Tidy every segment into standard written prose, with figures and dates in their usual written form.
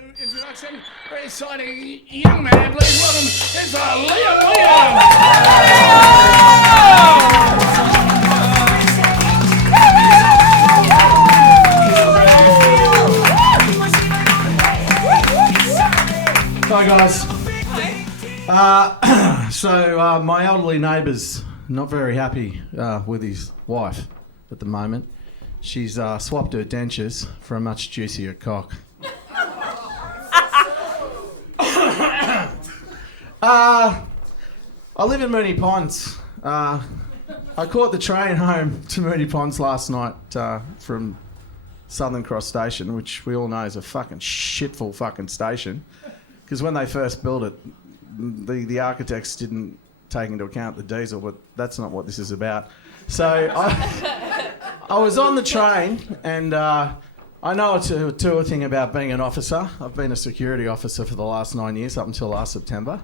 Introduction, very exciting young man. Please welcome, it's Liam Williams. Hi guys. So my elderly neighbour's not very happy with his wife at the moment. She's swapped her dentures for a much juicier cock. I live in Moonee Ponds. I caught the train home to Moonee Ponds last night from Southern Cross Station, which we all know is a fucking shitful fucking station. Because when they first built it, the architects didn't take into account the diesel, but that's not what this is about. So I was on the train, and I know it's a tour thing about being an officer. I've been a security officer for the last 9 years, up until last September.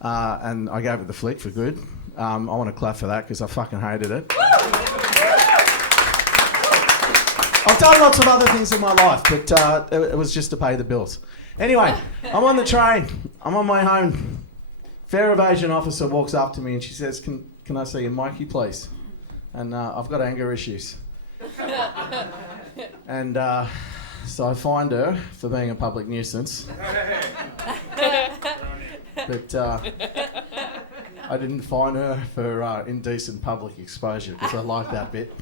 And I gave it the flick for good. I want to clap for that because I fucking hated it. I've done lots of other things in my life, but it was just to pay the bills. Anyway, I'm on the train. I'm on my home. Fair evasion officer walks up to me and she says, can I see your Mikey, please? And I've got anger issues. And so I fined her for being a public nuisance. But I didn't fine her for indecent public exposure because I like that bit.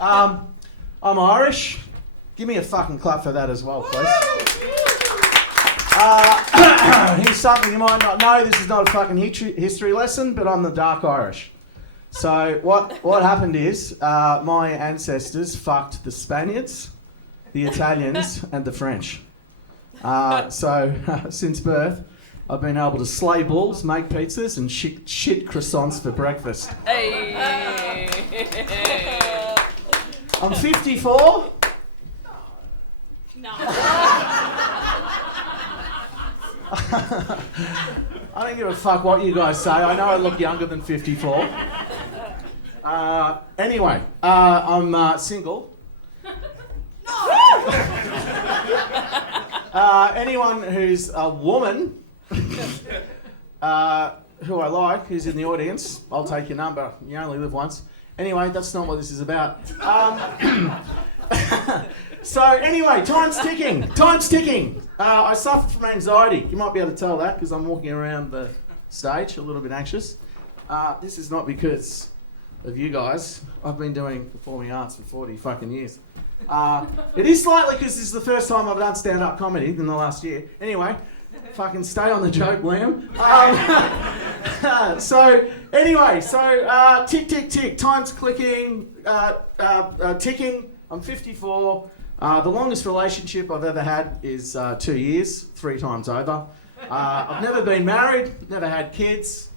I'm Irish. Give me a fucking clap for that as well, please. Here's something you might not know. This is not a fucking history lesson, but I'm the dark Irish. So what happened is my ancestors fucked the Spaniards, the Italians, and the French. So since birth, I've been able to slay bulls, make pizzas, and shit croissants for breakfast. Hey. I'm 54. No. I don't give a fuck what you guys say. I know I look younger than 54. Anyway, I'm single. Anyone who's a woman who I like, who's in the audience, I'll take your number. You only live once. Anyway, that's not what this is about. So anyway, time's ticking. Time's ticking. I suffer from anxiety. You might be able to tell that because I'm walking around the stage a little bit anxious. This is not because of you guys. I've been doing performing arts for 40 fucking years. It is slightly because this is the first time I've done stand-up comedy in the last year. Anyway, fucking stay on the joke, Liam. So tick, tick, tick. Time's clicking, ticking. I'm 54. The longest relationship I've ever had is 2 years, 3 times over. I've never been married, never had kids.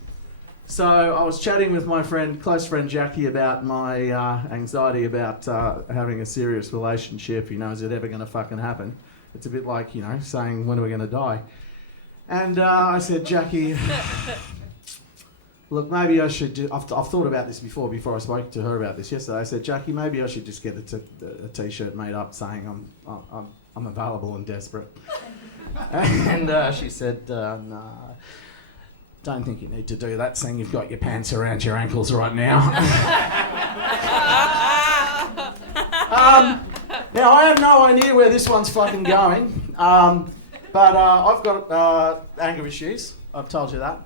So I was chatting with my close friend Jackie about my anxiety about having a serious relationship. You know, is it ever going to fucking happen? It's a bit like, you know, saying, when are we going to die? And I said, Jackie, look, maybe I should I've thought about this before I spoke to her about this yesterday. I said, Jackie, maybe I should just get a T-shirt made up saying I'm available and desperate. And she said, no. Don't think you need to do that, seeing you've got your pants around your ankles right now. Now, I have no idea where this one's fucking going, but I've got anger issues. I've told you that.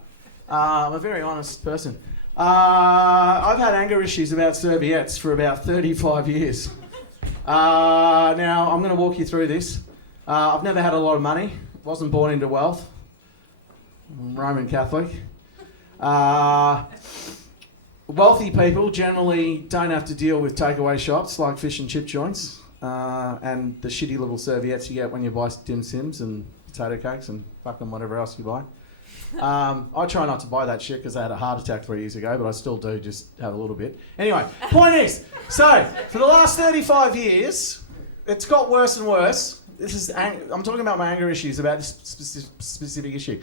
I'm a very honest person. I've had anger issues about serviettes for about 35 years. Now, I'm going to walk you through this. I've never had a lot of money. Wasn't born into wealth. I'm Roman Catholic. Wealthy people generally don't have to deal with takeaway shops like fish and chip joints and the shitty little serviettes you get when you buy Dim Sims and potato cakes and fucking whatever else you buy. I try not to buy that shit because I had a heart attack 3 years ago, but I still do just have a little bit. Anyway, point is, so for the last 35 years, it's got worse and worse. I'm talking about my anger issues about this specific issue.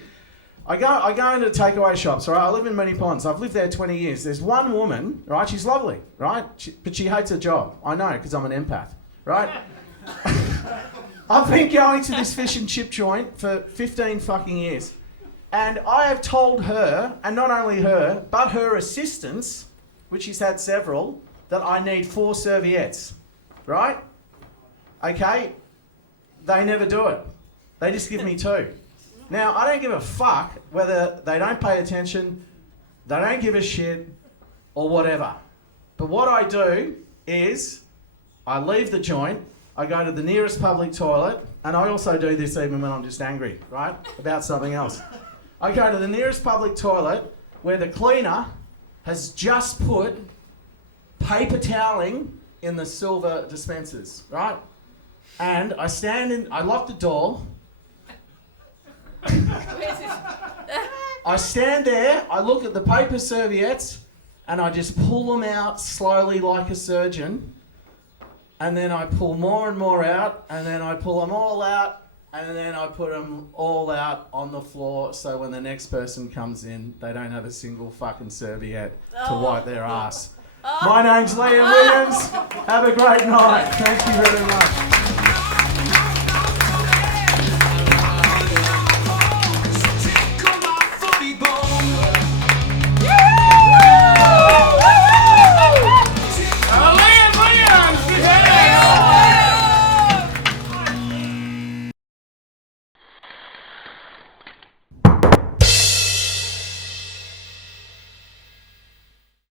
I go into takeaway shops, right? I live in Moonee Ponds. I've lived there 20 years. There's one woman, right? She's lovely, right? But she hates her job. I know, because I'm an empath, right? I've been going to this fish and chip joint for 15 fucking years. And I have told her, and not only her, but her assistants, which she's had several, that I need 4 serviettes. Right? Okay? They never do it. They just give me 2. Now, I don't give a fuck whether they don't pay attention, they don't give a shit, or whatever. But what I do is, I leave the joint, I go to the nearest public toilet, and I also do this even when I'm just angry, right? About something else. I go to the nearest public toilet where the cleaner has just put paper toweling in the silver dispensers, right? And I lock the door. I stand there, I look at the paper serviettes, and I just pull them out slowly like a surgeon. And then I pull more and more out, and then I pull them all out, and then I put them all out on the floor so when the next person comes in, they don't have a single fucking serviette to wipe their ass. My name's Liam Williams. Have a great night. Thank you very much.